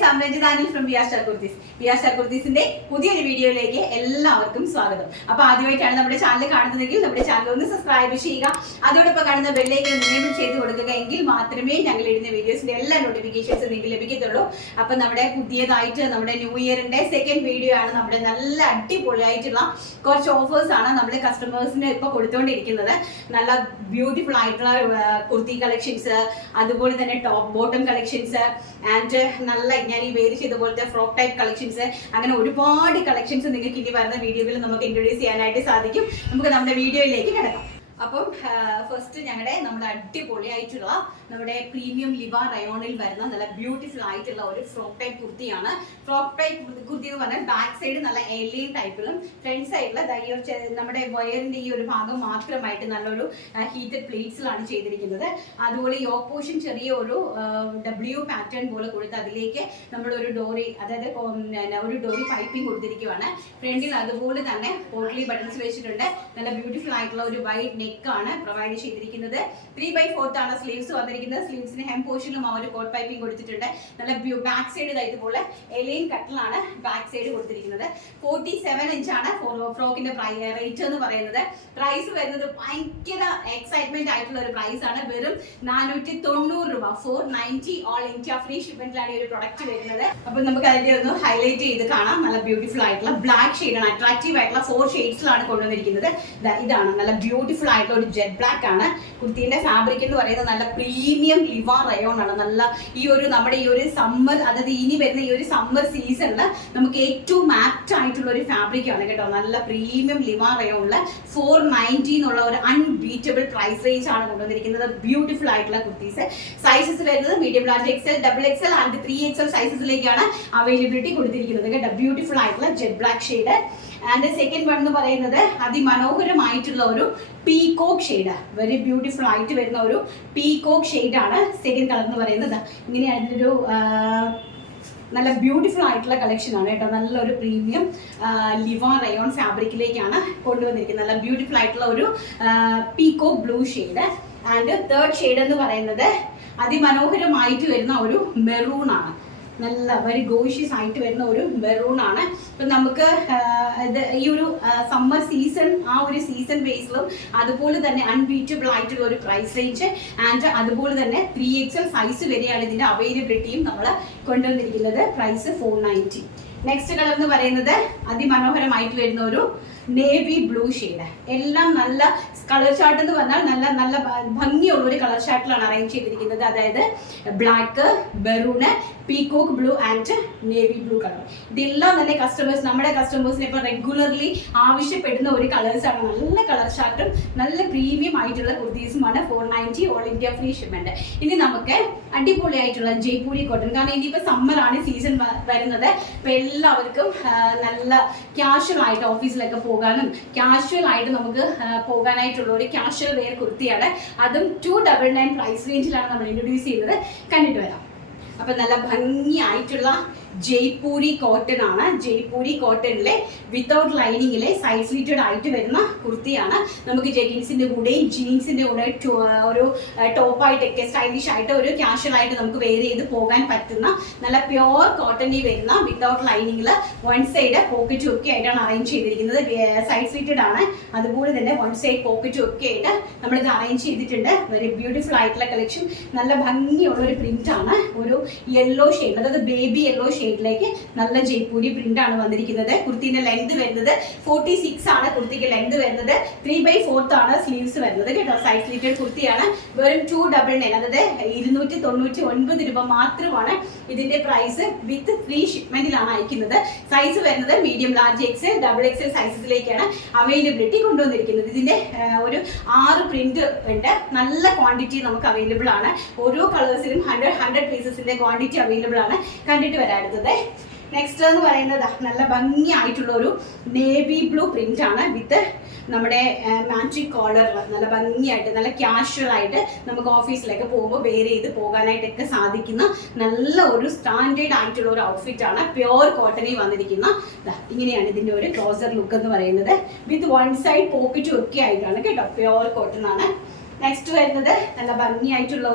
Friends, I'm Ranjithanil from VR Star Kurtis. VR Star Kurtisന്റെ പുതിയൊരു വീഡിയോയിലേക്ക് എല്ലാവർക്കും സ്വാഗതം. അപ്പോൾ ആദ്യമായിട്ടാണ് നമ്മുടെ ചാനൽ കാണുന്നതെങ്കിൽ നമ്മുടെ ചാനൽ ഒന്ന് സബ്സ്ക്രൈബ് ചെയ്യുക. അതോടൊപ്പം കാണുന്ന ബെൽ ഐക്കൺ എനേബിൾ ചെയ്ത് കൊടുക്കുക. എങ്കിൽ മാത്രമേ ഞങ്ങൾ ഇടുന്ന വീഡിയോസിന്റെ എല്ലാ നോട്ടിഫിക്കേഷൻസും നിങ്ങൾക്ക് ലഭിക്കത്തുള്ളൂ. അപ്പോൾ നമ്മുടെ പുതിയതായിട്ട് നമ്മുടെ ന്യൂ ഇയറിന്റെ സെക്കൻഡ് വീഡിയോ ആണ്. നമ്മുടെ നല്ല അടിപൊളിയായിട്ടുള്ള കുറച്ച് ഓഫേഴ്സ് ആണ് നമ്മൾ കസ്റ്റമേഴ്സിന് ഇപ്പോൾ കൊടുത്തുകൊണ്ടിരിക്കുന്നത്. നല്ല ബ്യൂട്ടിഫുൾ ആയിട്ടുള്ള കുർത്തി കളക്ഷൻസ്, അതുപോലെ തന്നെ ടോപ്പ് ബോട്ടം കളക്ഷൻസ് ആൻഡ് നല്ല ഞാൻ ഈ വേര് ചെയ്ത പോലത്തെ ഫ്രോക്ക് ടൈപ്പ് കളക്ഷൻസ്, അങ്ങനെ ഒരുപാട് കളക്ഷൻസ് നിങ്ങൾക്ക് ഇനി വരുന്ന വീഡിയോയിൽ നമുക്ക് ഇൻട്രൊഡ്യൂസ് ചെയ്യാനായിട്ട് സാധിക്കും. നമുക്ക് നമ്മുടെ വീഡിയോയിലേക്ക് കിടക്കാം. അപ്പം ഫസ്റ്റ് നമ്മുടെ അടിപൊളിയായിട്ടുള്ള നമ്മുടെ പ്രീമിയം ലിവ റയോണിൽ വരുന്ന നല്ല ബ്യൂട്ടിഫുൾ ആയിട്ടുള്ള ഒരു ഫ്രോക്ക് ടൈപ്പ് കുർത്തിയാണ്. ഫ്രോക്ക് ടൈപ്പ് കുർത്തി എന്ന് പറഞ്ഞാൽ ബാക്ക് സൈഡ് നല്ല എലിയൻ ടൈപ്പിലും ഫ്രണ്ട് സൈഡിൽ നമ്മുടെ വയറിന്റെ ഈ ഒരു ഭാഗം മാത്രമായിട്ട് നല്ലൊരു ഹീറ്റഡ് പ്ലേറ്റ്സിലാണ് ചെയ്തിരിക്കുന്നത്. അതുപോലെ യോക്ക് പോർഷൻ ചെറിയ ഒരു W പാറ്റേൺ പോലെ കൊടുത്ത് അതിലേക്ക് നമ്മളൊരു ഡോറി, അതായത് ഒരു ഡോറി പൈപ്പിംഗ് കൊടുത്തിരിക്കുകയാണ്. ഫ്രണ്ടിൽ അതുപോലെ തന്നെ പോട്ട്ലി ബട്ടൺസ് വെച്ചിട്ടുണ്ട്. നല്ല ബ്യൂട്ടിഫുൾ ആയിട്ടുള്ള ഒരു വൈഡ് നെക്കാണ് പ്രൊവൈഡ് ചെയ്തിരിക്കുന്നത്. 3/4 ആണ് സ്ലീവ്സ് വന്നിരിക്കുന്നത്. സ്ലീവ്സിന് ഹെം പോർഷനിലും ആ ഒരു കോട്ട് പൈപ്പിംഗ് കൊടുത്തിട്ടുണ്ട്. നല്ല ബാക്ക് സൈഡ് ഇതുപോലെ എലിയൻ കട്ടിലാണ് ബാക്ക് സൈഡ് കൊടുത്തിരിക്കുന്നത്. 47 ഇഞ്ചാണ് ഫ്രോക്കിന്റെ റേറ്റ് എന്ന് പറയുന്നത്. പ്രൈസ് വരുന്നത് ഭയങ്കര എക്സൈറ്റ്മെന്റ് ആയിട്ടുള്ള ഒരു പ്രൈസ് ആണ്. വെറും 490 രൂപ, 490 ഓൾ ഇന്ത്യ ഫ്രീ ഷിപ്മെന്റിലാണ് ഈ ഒരു പ്രൊഡക്റ്റ് വരുന്നത്. അപ്പൊ നമുക്ക് അതിന്റെ ഒന്ന് ഹൈലൈറ്റ് ചെയ്ത് കാണാം. നല്ല ബ്യൂട്ടിഫുൾ ആയിട്ടുള്ള ബ്ലാക്ക് ഷെയ്ഡാണ്, അട്രാക്റ്റീവ് ആയിട്ടുള്ള 4 ഷെയ്ഡ്സിലാണ് കൊണ്ടുവന്നിരിക്കുന്നത്. ഇതാണ് നല്ല ബ്യൂട്ടിഫുൾ ആയിട്ടുള്ള ഒരു ജെറ്റ് ബ്ലാക്ക് ആണ്. കുർത്തിന്റെ ഫാബ്രിക് എന്ന് പറയുന്നത് നല്ല പ്രീമിയം ലിവ റയോൺ ആണ്. നല്ല നമ്മുടെ ഈ ഒരു സമ്മർ, അതായത് ഇനി വരുന്ന ഈ ഒരു സമ്മർ സീസണിൽ നമുക്ക് ഏറ്റവും ആപ്റ്റ് ആയിട്ടുള്ള ഒരു ഫാബ്രിക് ആണ് കേട്ടോ. നല്ല പ്രീമിയം ലിവ റയോണില് 490 എന്നുള്ള ഒരു അൺബീറ്റബിൾ പ്രൈസ് റേഞ്ച് ആണ് കൊണ്ടുവന്നിരിക്കുന്നത്. ബ്യൂട്ടിഫുൾ ആയിട്ടുള്ള കുർത്തീസ്. സൈസസ് വരുന്നത് medium, large, XL, XXL and 3XL സൈസസിലേക്കാണ് അവൈലബിലിറ്റി കൊടുത്തിരിക്കുന്നത് കേട്ടോ. ബ്യൂട്ടിഫുൾ ആയിട്ടുള്ള jet black shade. And second one എന്ന് പറയുന്നത് അതിമനോഹരമായിട്ടുള്ള ഒരു പീകോക്ക് ഷെയ്ഡ്, വെരി ബ്യൂട്ടിഫുൾ ആയിട്ട് വരുന്ന ഒരു പീകോക്ക് ഷെയ്ഡാണ് സെക്കൻഡ് കളർ എന്ന് പറയുന്നത്. ഇങ്ങനെയാണ് ഇതിലൊരു നല്ല ബ്യൂട്ടിഫുൾ ആയിട്ടുള്ള കളക്ഷൻ ആണ് കേട്ടോ. നല്ലൊരു പ്രീമിയം ലിവ റയോൺ ഫാബ്രിക്കിലേക്കാണ് കൊണ്ടുവന്നിരിക്കുന്നത്. നല്ല ബ്യൂട്ടിഫുൾ ആയിട്ടുള്ള ഒരു peacock blue shade. And third shade എന്ന് പറയുന്നത് അതിമനോഹരമായിട്ട് വരുന്ന ഒരു മെറൂൺ ആണ്. നല്ല വെരി ഗോഷ്യസ് ആയിട്ട് വരുന്ന ഒരു മെറൂൺ ആണ്. ഇപ്പം നമുക്ക് ഈ ഒരു സമ്മർ സീസൺ, ആ ഒരു സീസൺ ബേസിലും അതുപോലെ തന്നെ അൺബീറ്റബിൾ ആയിട്ടുള്ള ഒരു പ്രൈസ് റേഞ്ച് ആൻഡ് അതുപോലെ തന്നെ 3XL സൈസ് വരെയാണ് ഇതിന്റെ അവൈലബിലിറ്റിയും നമ്മൾ കൊണ്ടുവന്നിരിക്കുന്നത്. പ്രൈസ് 490. നെക്സ്റ്റ് കളർ എന്ന് പറയുന്നത് അതിമനോഹരമായിട്ട് വരുന്ന ഒരു നേവി ബ്ലൂ ഷെയ്ഡ്. എല്ലാം നല്ല കളർ ചാർട്ട് എന്ന് പറഞ്ഞാൽ നല്ല നല്ല ഭംഗിയുള്ള ഒരു കളർ ചാർട്ടിലാണ് അറേഞ്ച് ചെയ്തിരിക്കുന്നത്. അതായത് ബ്ലാക്ക്, ബെറൂണ്, peacock blue and navy blue colour. ഇതെല്ലാം തന്നെ നമ്മുടെ കസ്റ്റമേഴ്സിനെ ഇപ്പോൾ റെഗുലർലി ആവശ്യപ്പെടുന്ന ഒരു കളേഴ്സാണ്. നല്ല കളർ ചാർട്ടും നല്ല പ്രീമിയം ആയിട്ടുള്ള കുർത്തീസുമാണ്. 490 ഓൾ ഇന്ത്യ ഫ്രീ ഷിപ്മെന്റ്. ഇനി നമുക്ക് അടിപൊളിയായിട്ടുള്ള ജയ്പൂരി കോട്ടൺ, കാരണം ഇനിയിപ്പോൾ സമ്മറാണ് സീസൺ വരുന്നത്. ഇപ്പം എല്ലാവർക്കും നല്ല ക്യാഷ്വൽ ആയിട്ട് ഓഫീസിലൊക്കെ പോകാനും ക്യാഷ്വൽ ആയിട്ട് നമുക്ക് പോകാനായിട്ടുള്ള ഒരു ക്യാഷ്വൽ വെയർ കുർത്തിയാണ്. അതും 299 പ്രൈസ് റേഞ്ചിലാണ് നമ്മൾ ഇൻട്രൊഡ്യൂസ് ചെയ്യുന്നത്. കണ്ടിട്ട് വരാം. അപ്പം നല്ല ഭംഗിയായിട്ടുള്ള ജയ്പൂരി കോട്ടൺ ആണ്. ജയ്പൂരി കോട്ടണിലെ വിത്തൗട്ട് ലൈനിങ്ങിലെ സൈഡ് സ്ലീറ്റഡ് ആയിട്ട് വരുന്ന കുർത്തിയാണ്. നമുക്ക് ജെഗിൻസിന്റെ കൂടെയും ജീൻസിന്റെ കൂടെ ഒരു ടോപ്പായിട്ടൊക്കെ സ്റ്റൈലിഷ് ആയിട്ട് ഒരു ക്യാഷ്വൽ ആയിട്ട് നമുക്ക് വെയർ ചെയ്ത് പോകാൻ പറ്റുന്ന നല്ല പ്യോർ കോട്ടണിൽ വരുന്ന വിത്തൗട്ട് ലൈനിങ്ങിൽ വൺ സൈഡ് പോക്കറ്റും ഒക്കെ ആയിട്ടാണ് അറേഞ്ച് ചെയ്തിരിക്കുന്നത്. സൈഡ് സ്ലീറ്റഡ് ആണ്. അതുപോലെ തന്നെ വൺ സൈഡ് പോക്കറ്റും ഒക്കെ ആയിട്ട് നമ്മളിത് അറേഞ്ച് ചെയ്തിട്ടുണ്ട്. വെരി ബ്യൂട്ടിഫുൾ ആയിട്ടുള്ള കളക്ഷൻ. നല്ല ഭംഗിയുള്ള ഒരു പ്രിന്റ് ആണ്. ഒരു യെല്ലോ ഷെയ്ഡ്, അതായത് ബേബി യെല്ലോ ഷെയ്ഡിലേക്ക് നല്ല ജയ്പൂരി പ്രിന്റ് ആണ് വന്നിരിക്കുന്നത്. കുർത്തിന്റെ ലെങ്ത് വരുന്നത് 46 ആണ്. കുർത്തിക്ക് ലെങ്ത് വരുന്നത് 3/4 ആണ് സ്ലീവ്സ് വരുന്നത് കേട്ടോ. സൈഡ് സ്ലീറ്റഡ് കുർത്തിയാണ്. വെറും 299, അതായത് 299 രൂപ മാത്രമാണ് ഇതിന്റെ പ്രൈസ്. വിത്ത് ഫ്രീ ഷിപ്മെന്റിലാണ് അയക്കുന്നത്. സൈസ് വരുന്നത് മീഡിയം, ലാർജ്, XL, XXL സൈസസിലേക്കാണ് അവൈലബിലിറ്റി കൊണ്ടുവന്നിരിക്കുന്നത്. ഇതിന്റെ ഒരു 6 പ്രിന്റ് ഉണ്ട്. നല്ല ക്വാണ്ടിറ്റി നമുക്ക് അവൈലബിൾ ആണ്. ഓരോ കളേഴ്സിലും 100 പീസസിന്റെ ക്വാണ്ടിറ്റി അവൈലബിൾ ആണ്. കണ്ടിട്ട് വരാടുന്നത്. നെക്സ്റ്റ് എന്ന് പറയുന്നത് നല്ല ഭംഗിയായിട്ടുള്ള ഒരു നേവി ബ്ലൂ പ്രിന്റ് ആണ്. വിത്ത് നമ്മുടെ മാജിക് കോളറിൽ നല്ല ഭംഗിയായിട്ട് നല്ല ക്യാഷ്വൽ ആയിട്ട് നമുക്ക് ഓഫീസിലൊക്കെ പോകുമ്പോൾ വെയർ ചെയ്ത് പോകാനായിട്ടൊക്കെ സാധിക്കുന്ന നല്ല ഒരു സ്റ്റാൻഡേർഡ് ആയിട്ടുള്ള ഒരു ഔട്ട്ഫിറ്റ് ആണ്. പ്യോർ കോട്ടണിൽ വന്നിരിക്കുന്ന ഇങ്ങനെയാണ് ഇതിന്റെ ഒരു ക്ലോസർ ലുക്ക് എന്ന് പറയുന്നത്. വിത്ത് വൺ സൈഡ് പോക്കറ്റും ഒക്കെ ആയിട്ടാണ് കേട്ടോ. പ്യോർ കോട്ടൺ ആണ്. നെക്സ്റ്റ് വരുന്നത് നല്ല ഭംഗിയായിട്ടുള്ള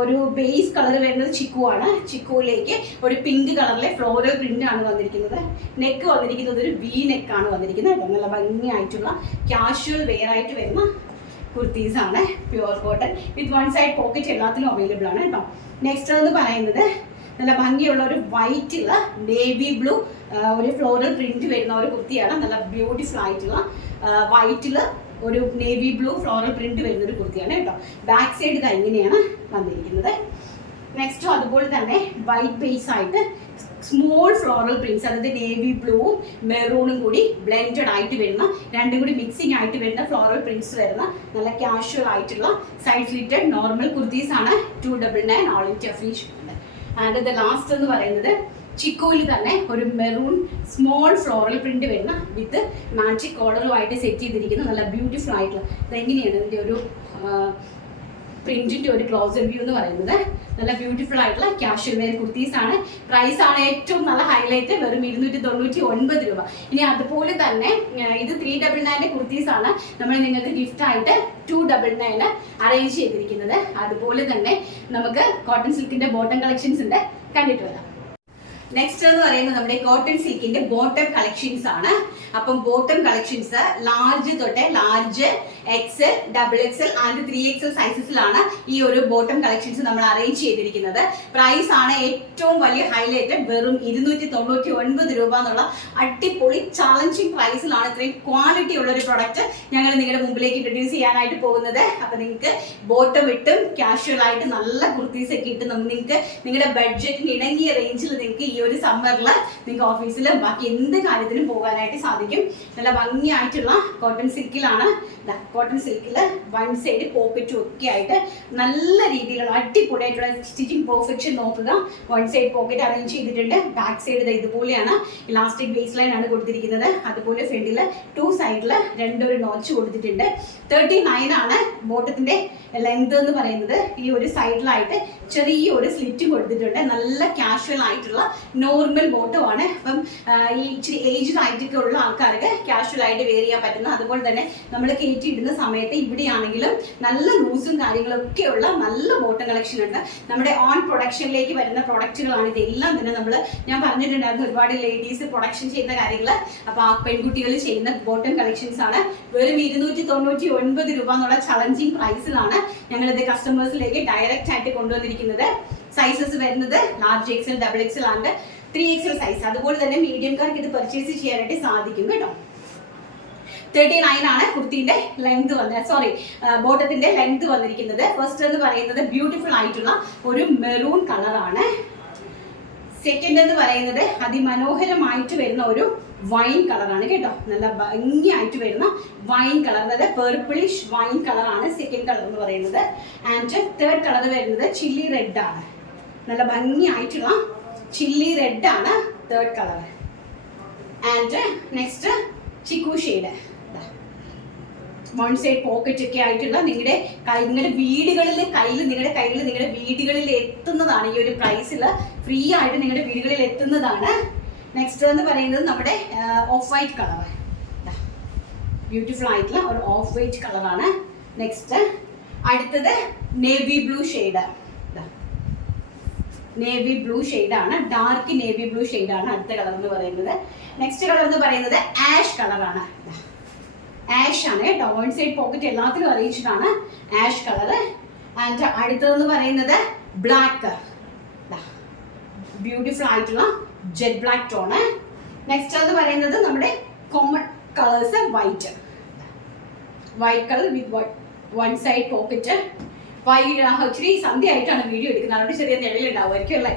ഒരു ബേസ് കളർ വരുന്നത് ചിക്കു ആണ്. ചിക്കുവിലേക്ക് ഒരു പിങ്ക് കളറിലെ ഫ്ലോറൽ പ്രിന്റ് ആണ് വന്നിരിക്കുന്നത്. നെക്ക് വന്നിരിക്കുന്നത് ഒരു വി നെക്കാണ് വന്നിരിക്കുന്നത്. നല്ല ഭംഗിയായിട്ടുള്ള കാഷ്വൽ വെയർ ആയിട്ട് വരുന്ന കുർത്തീസ് ആണ്. Pure cotton with one side pocket എല്ലാത്തിലും അവൈലബിൾ ആണ് കേട്ടോ. നെക്സ്റ്റ് എന്ന് പറയുന്നത് നല്ല ഭംഗിയുള്ള ഒരു വൈറ്റുള്ള നേവി ബ്ലൂ ഒരു ഫ്ലോറൽ പ്രിന്റ് വരുന്ന ഒരു കുർത്തിയാണ്. നല്ല ബ്യൂട്ടിഫുൾ ആയിട്ടുള്ള വൈറ്റിൽ ഒരു നേവി ബ്ലൂ ഫ്ലോറൽ പ്രിന്റ് വരുന്ന ഒരു കുർത്തിയാണ് കേട്ടോ. ബാക്ക് സൈഡ് ഇത് ഇങ്ങനെയാണ് വന്നിരിക്കുന്നത്. നെക്സ്റ്റും അതുപോലെ തന്നെ വൈറ്റ് ബേസ് ആയിട്ട് സ്മോൾ ഫ്ലോറൽ പ്രിന്റ്സ്, അതായത് നേവി ബ്ലൂവും മെറൂണും കൂടി ബ്ലെൻഡഡ് ആയിട്ട് വരുന്ന, രണ്ടും കൂടി മിക്സിംഗ് ആയിട്ട് വരുന്ന ഫ്ലോറൽ പ്രിന്റ്സ് വരുന്ന നല്ല കാഷ്വൽ ആയിട്ടുള്ള സൈഡ് സ്ലിറ്റഡ് നോർമൽ കുർത്തീസ് ആണ്. 299 all India free shipment. And the last എന്ന് പറയുന്നത് ചിക്കോയിൽ തന്നെ ഒരു മെറൂൺ സ്മോൾ ഫ്ലോറൽ പ്രിന്റ് വരുന്ന വിത്ത് മാജിക് കോളറുമായിട്ട് സെറ്റ് ചെയ്തിരിക്കുന്ന നല്ല ബ്യൂട്ടിഫുൾ ആയിട്ടുള്ള, ഇതെങ്ങനെയാണ് ഇതിൻ്റെ ഒരു പ്രിന്റിന്റെ ഒരു ക്ലോസർ വ്യൂ എന്ന് പറയുന്നത്. നല്ല ബ്യൂട്ടിഫുൾ ആയിട്ടുള്ള കാഷ്വൽ വെയർ കുർത്തീസ് ആണ്. പ്രൈസ് ആണ് ഏറ്റവും നല്ല ഹൈലൈറ്റ്, വെറും 299 രൂപ. ഇനി അതുപോലെ തന്നെ ഇത് 399 കുർത്തീസ് ആണ് നമ്മൾ നിങ്ങൾക്ക് ഗിഫ്റ്റ് ആയിട്ട് 299 അറേഞ്ച് ചെയ്തിരിക്കുന്നത്. അതുപോലെ തന്നെ നമുക്ക് കോട്ടൺ സിൽക്കിന്റെ ബോട്ടം കളക്ഷൻസ് ഉണ്ട്, കണ്ടിട്ട് വരാം. നെക്സ്റ്റ് എന്ന് പറയുന്നത് നമ്മുടെ കോട്ടൺ സിൽക്കിന്റെ ബോട്ടം കളക്ഷൻസ് ആണ്. അപ്പം ബോട്ടം കളക്ഷൻസ് ലാർജ് തൊട്ട് large, XL, XXL and 3XL സൈസസിലാണ് ഈ ഒരു ബോട്ടം കളക്ഷൻസ് നമ്മൾ അറേഞ്ച് ചെയ്തിരിക്കുന്നത്. പ്രൈസ് ആണ് ഏറ്റവും വലിയ ഹൈലൈറ്റ്, വെറും 299 രൂപ എന്നുള്ള അടിപൊളി ചാലഞ്ചിങ് പ്രൈസിലാണ് ഇത്രയും ക്വാളിറ്റി ഉള്ള ഒരു പ്രൊഡക്റ്റ് ഞങ്ങൾ നിങ്ങളുടെ മുമ്പിലേക്ക് ഇൻട്രൊഡ്യൂസ് ചെയ്യാനായിട്ട് പോകുന്നത്. അപ്പൊ നിങ്ങൾക്ക് ബോട്ടം ഇട്ടും കാഷ്വൽ ആയിട്ട് നല്ല കുർത്തീസ് ഒക്കെ ഇട്ട് നിങ്ങൾക്ക് നിങ്ങളുടെ ബഡ്ജറ്റിന് ഇണങ്ങിയ റേഞ്ചിൽ നിങ്ങൾക്ക് ഈ ഒരു സമ്മറിൽ നിങ്ങൾക്ക് ഓഫീസിലും ബാക്കി എന്ത് കാര്യത്തിനും പോകാനായിട്ട് സാധിക്കും. നല്ല ഭംഗിയായിട്ടുള്ള കോട്ടൺ സിൽക്കിലാണ്. കോട്ടൺ സിൽക്കിൽ വൺ സൈഡ് പോക്കറ്റും ഒക്കെ ആയിട്ട് നല്ല രീതിയിലുള്ള അടിപൊളിയായിട്ടുള്ള സ്റ്റിച്ചിങ് പെർഫെക്ഷൻ നോക്കുക. വൺ സൈഡ് പോക്കറ്റ് അറേഞ്ച് ചെയ്തിട്ടുണ്ട്. ബാക്ക് സൈഡ് ഇതുപോലെയാണ് ഇലാസ്റ്റിക് ബേസ് ലൈൻ ആണ് കൊടുത്തിരിക്കുന്നത്. അതുപോലെ ഫ്രണ്ടിൽ 2 സൈഡിൽ രണ്ടൊരു നോച്ച് കൊടുത്തിട്ടുണ്ട്. 39 ആണ് ബോട്ടത്തിന്റെ ലെങ്ത് എന്ന് പറയുന്നത്. ഈ ഒരു സൈഡിലായിട്ട് ചെറിയൊരു സ്ലിറ്റ് കൊടുത്തിട്ടുണ്ട്. നല്ല കാഷ്വൽ ആയിട്ടുള്ള നോർമൽ ബോട്ടം ആണ്. അപ്പം ഈ ഇച്ചിരി ഏജ്ഡ് ആയിട്ടൊക്കെ ഉള്ള ആൾക്കാർക്ക് കാഷ്വൽ ആയിട്ട് വെയർ ചെയ്യാൻ പറ്റുന്ന, അതുപോലെ തന്നെ നമ്മൾ കയറ്റിയിടുന്ന സമയത്ത് ഇവിടെയാണെങ്കിലും നല്ല ലൂസും കാര്യങ്ങളൊക്കെ ഉള്ള നല്ല ബോട്ടം കളക്ഷൻ ഉണ്ട്. നമ്മുടെ ഓൺ പ്രൊഡക്ഷനിലേക്ക് വരുന്ന പ്രൊഡക്റ്റുകളാണ് ഇതെല്ലാം തന്നെ. ഞാൻ പറഞ്ഞിട്ടുണ്ടായിരുന്നു ഒരുപാട് ലേഡീസ് പ്രൊഡക്ഷൻ ചെയ്യുന്ന കാര്യങ്ങൾ. അപ്പോൾ ആ പെൺകുട്ടികൾ ചെയ്യുന്ന ബോട്ടം കളക്ഷൻസ് ആണ്. വെറും 299 രൂപ എന്നുള്ള ചലഞ്ചിങ് പ്രൈസിലാണ് ഞങ്ങളിത് കസ്റ്റമേഴ്സിലേക്ക് ഡയറക്റ്റ് ആയിട്ട് കൊണ്ടുവന്നിരിക്കുന്നത്. സൈസസ് വരുന്നത് large XL, XXL and 3XL size. അതുപോലെ തന്നെ മീഡിയംകാർക്ക് ഇത് പർച്ചേസ് ചെയ്യാനായിട്ട് സാധിക്കും കേട്ടോ. 39 ആണ് കുർത്തിന്റെ ലെങ്ത് ബോട്ടത്തിന്റെ ലെങ്ത് വന്നിരിക്കുന്നത്. ഫസ്റ്റ് എന്ന് പറയുന്നത് ബ്യൂട്ടിഫുൾ ആയിട്ടുള്ള ഒരു മെറൂൺ കളറാണ്. സെക്കൻഡ് എന്ന് പറയുന്നത് അതിമനോഹരമായിട്ട് വരുന്ന ഒരു വൈൻ കളറാണ് കേട്ടോ. നല്ല ഭംഗിയായിട്ട് വരുന്ന വൈൻ കളർ, അതായത് പെർപ്പിളിഷ് വൈൻ കളറാണ് സെക്കൻഡ് കളർ എന്ന് പറയുന്നത്. ആൻഡ് തേർഡ് കളർ വരുന്നത് ചില്ലി റെഡ് ആണ്. നല്ല ഭംഗിയായിട്ടുള്ള ചില്ലി റെഡ് ആണ് third colour. And next chikoo shade, one side pocket ഒക്കെ ആയിട്ടുള്ള നിങ്ങളുടെ വീടുകളിൽ നിങ്ങളുടെ വീടുകളിൽ എത്തുന്നതാണ് ഈ ഒരു പ്രൈസിൽ. ഫ്രീ ആയിട്ട് നിങ്ങളുടെ വീടുകളിൽ എത്തുന്നതാണ്. നെക്സ്റ്റ് എന്ന് പറയുന്നത് നമ്മുടെ ഓഫ് വൈറ്റ് കളർ, ബ്യൂട്ടിഫുൾ ആയിട്ടുള്ള ഒരു ഓഫ് വൈറ്റ് കളറാണ്. നെക്സ്റ്റ് അടുത്തത് navy blue shade, navy blue ഷെയ്ഡാണ്, ഡാർക്ക് നേവി ബ്ലൂ ഷെയ്ഡാണ് അടുത്ത കളർ എന്ന് പറയുന്നത്. നെക്സ്റ്റ് കളർ എന്ന് പറയുന്നത് ആഷ് കളറാണ്. ആഷ് ആണ് കേട്ടോ. വൺ സൈഡ് പോക്കറ്റ് എല്ലാത്തിലും അറേഞ്ച്ഡ് ആണ്, ആഷ് കളർ. ആൻഡ് അടുത്തതെന്ന് പറയുന്നത് ബ്ലാക്ക്, ബ്യൂട്ടിഫുൾ ആയിട്ടുള്ള ജെറ്റ് ബ്ലാക്ക് ടോണ്. നെക്സ്റ്റ് എന്ന് പറയുന്നത് നമ്മുടെ common colours white colour with one side pocket. ഇച്ചിരി സന്ധ്യ ആയിട്ടാണ് വീഡിയോ എടുക്കുന്നത്, അതുകൊണ്ട് ചെറിയ നിഴലുണ്ടാവുമായിരിക്കും അല്ലേ.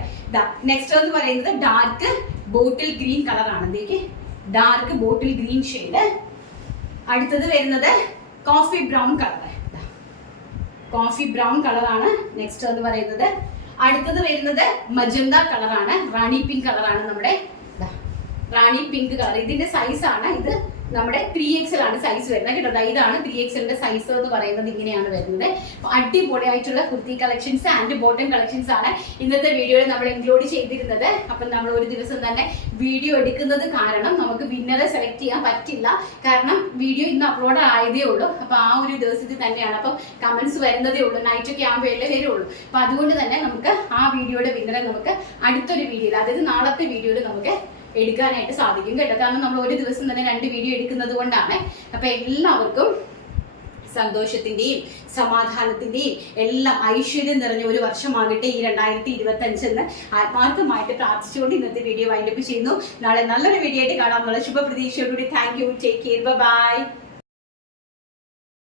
നെക്സ്റ്റ് എന്ന് പറയുന്നത് ഡാർക്ക് ബോട്ടിൽ ഗ്രീൻ കളറാണ്. ഇതിലേക്ക് ഡാർക്ക് ബോട്ടിൽ ഗ്രീൻ ഷെയ്ഡ്. അടുത്തത് വരുന്നത് coffee brown colour, coffee brown കളറാണ്. നെക്സ്റ്റ് എന്ന് പറയുന്നത് അടുത്തത് വരുന്നത് മജന്ത കളറാണ്, റാണി പിങ്ക് കളറാണ്. നമ്മുടെ റാണി പിങ്ക് കളർ ഇതിന്റെ സൈസാണ്. ഇത് നമ്മുടെ 3XL ആണ് സൈസ് വരുന്നത് കേട്ടോ. ഇതാണ് 3XLന്റെ സൈസ് എന്ന് പറയുന്നത്, ഇങ്ങനെയാണ് വരുന്നത്. അടിപൊളിയായിട്ടുള്ള kurti collections and bottom collections ആണ് ഇന്നത്തെ വീഡിയോയിൽ നമ്മൾ ഇൻക്ലൂഡ് ചെയ്തിരുന്നത്. അപ്പം നമ്മൾ ഒരു ദിവസം തന്നെ വീഡിയോ എടുക്കുന്നത് കാരണം നമുക്ക് വിന്നറെ സെലക്ട് ചെയ്യാൻ പറ്റില്ല. കാരണം വീഡിയോ ഇന്ന് അപ്ലോഡ് ആയതേ ഉള്ളൂ. അപ്പൊ ആ ഒരു ദിവസത്തിൽ തന്നെയാണ്. അപ്പം കമന്റ്സ് വരുന്നതേ ഉള്ളൂ, നൈറ്റ് ഒക്കെ ആകുമ്പോഴല്ലേ വരുള്ളൂ. അപ്പൊ അതുകൊണ്ട് തന്നെ നമുക്ക് ആ വീഡിയോയുടെ വിന്നറെ നമുക്ക് അടുത്തൊരു വീഡിയോയിൽ, അതായത് നാളത്തെ വീഡിയോയിൽ നമുക്ക് എടുക്കാനായിട്ട് സാധിക്കും കേട്ടോ. കാരണം നമ്മൾ ഒരു ദിവസം തന്നെ 2 വീഡിയോ എടുക്കുന്നത് കൊണ്ടാണ്. അപ്പൊ എല്ലാവർക്കും സന്തോഷത്തിന്റെയും സമാധാനത്തിന്റെയും എല്ലാം ഐശ്വര്യം നിറഞ്ഞ ഒരു വർഷമാകട്ടെ ഈ 2025 എന്ന് ആത്മാർത്ഥമായിട്ട് പ്രാർത്ഥിച്ചുകൊണ്ട് ഇന്നത്തെ വീഡിയോ വൈൻഡപ്പ് ചെയ്യുന്നു. നാളെ നല്ലൊരു വീഡിയോ ആയിട്ട് കാണാമെന്നുള്ള ശുഭപ്രതീക്ഷയോടുകൂടി thank you, take care, by.